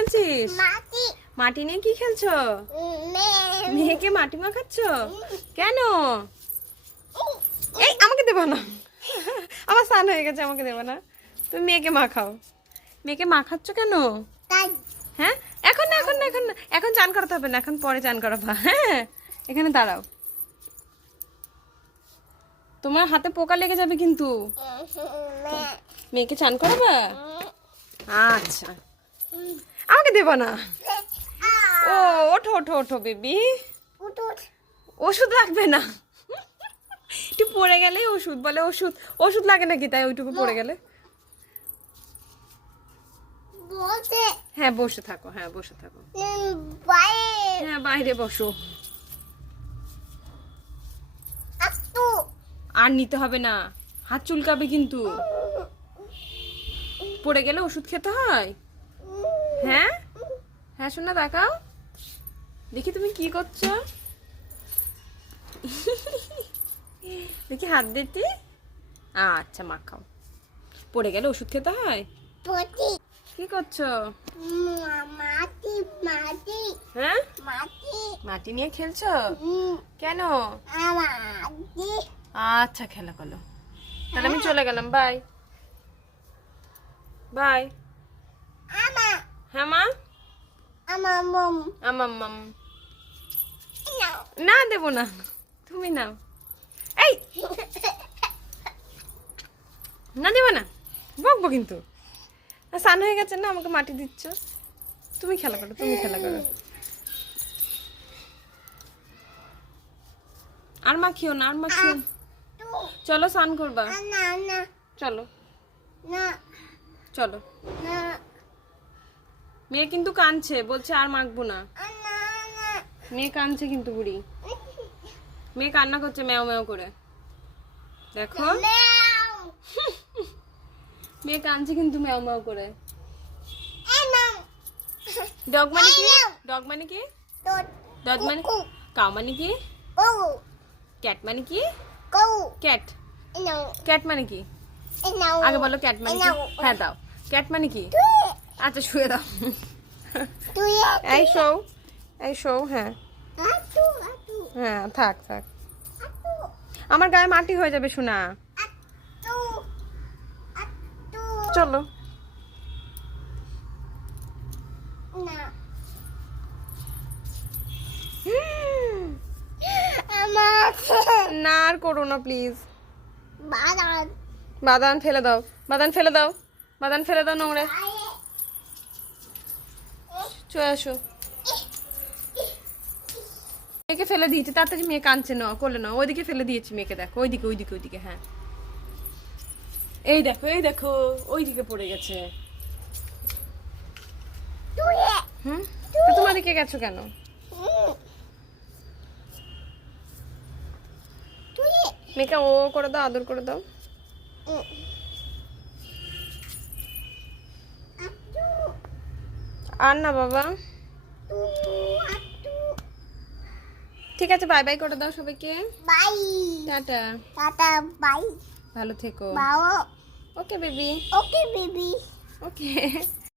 খেলছিস? মাটি। মাটি নিয়ে কি খেলছো? মেয়েকে মাটি মাখাচ্ছ? কেন? এই আমাকে দেবো না। আমার স্নান হয়ে গেছে আমাকে দেবো না। তুমি মেয়েকে মাখাও। মেয়েকে মাখাচ্ছ কেন? হ্যাঁ? এখন না এখন না এখন না। এখন চান করাতে হবে না এখন পরে চান করাবা। হ্যাঁ? এখানে দাঁড়াও। তোমার হাতে পোকা লেগে যাবে কিন্তু। মেয়েকে চান করাবা? আচ্ছা। আমাকে দেবো না। ও ওঠো ওঠো ওঠো বেবি। ওষুধ লাগবে না। একটু পড়ে গেলে ওষুধ বলে ওষুধ ওষুধ লাগে নাকি তাই ওইটুকু পড়ে গেলে? হ্যাঁ বসে থাকো হ্যাঁ বসে থাকো। হ্যাঁ বাইরে বসো। আর নিতে হবে না। হাত চুলকাবে কিন্তু। পড়ে গেলে ওষুধ খেতে হয়? হ্যাঁ? হ্যাঁ শোনা দেখাও। দেখি তুমি কি করছ। দেখি হাত দিতে। আচ্ছা মাখাও। পড়ে গেলে ওষুধ খেতে হয়? কি করছ? মাটি মাটি। হ্যাঁ? মাটি। মাটি নিয়ে খেলছো? কেন? আচ্ছা খেলা করল তাহলে আমি চলে গেলাম বাই। বাই। হ্যাঁ মা আমার মম আমার মাম নাও না দেবো না তুমি নাও এই না দেবো না বকবো কিন্তু। স্নান হয়ে গেছে না আমাকে মাটি দিচ্ছ। তুমি খেলা করো তুমি খেলা করো। আর মা মাখিও না আর মাখিও না। টু চলো স্নান করবা। চলো। না। চলো। মেয়ে কিন্তু কাঁদছে, বলছে আর মাখবো না। মেয়ে কাঁদছে কিন্তু বুড়ি। মেয়ে কান্না করছে ম্যাও ম্যাও করে। দেখো। মেয়ে কাঁদছে কিন্তু ম্যাও ম্যাও করে। ডগ মানে কি? ডগ মানে কি? ডগ মানে কাউ মানে কি? ক্যাট মানে কি? ক্যাট। ক্যাট মানে কি? আগে বলো ক্যাট মানে কি? হ্যাঁ দাও। ক্যাট মানে কি? আচ্ছা শুয়ে দাও। এই শো এই শো হ্যাঁ। আটু আটু হ্যাঁ থাক থাক। আমার গায়ে মাটি হয়ে যাবে শোনা চলো। না। না আর করো না প্লিজ। বাদাম। বাদান ফেলে দাও বাদান ফেলে দাও বাদান ফেলে দাও নোংরা চলে আসো। মেয়েকে ফেলে দিয়েছি, তাড়াতাড়ি মেয়ে কাঁদছে না করলে না ওইদিকে ফেলে দিয়েছি মেয়েকে, দেখো। ওইদিকে ওইদিকে ওইদিকে হ্যাঁ। এই দেখো এই দেখো, ওইদিকে পড়ে গেছে। হুম? তোমার দিকে গেছো কেন? মেয়েকে ও করে দাও, আদর করে দাও। আর না বাবা। ঠিক আছে বাই বাই করে দাও সবাইকে। By tata. টাটা বাই ভালো থেকো। ওকে বেবি ওকে বেবি ওকে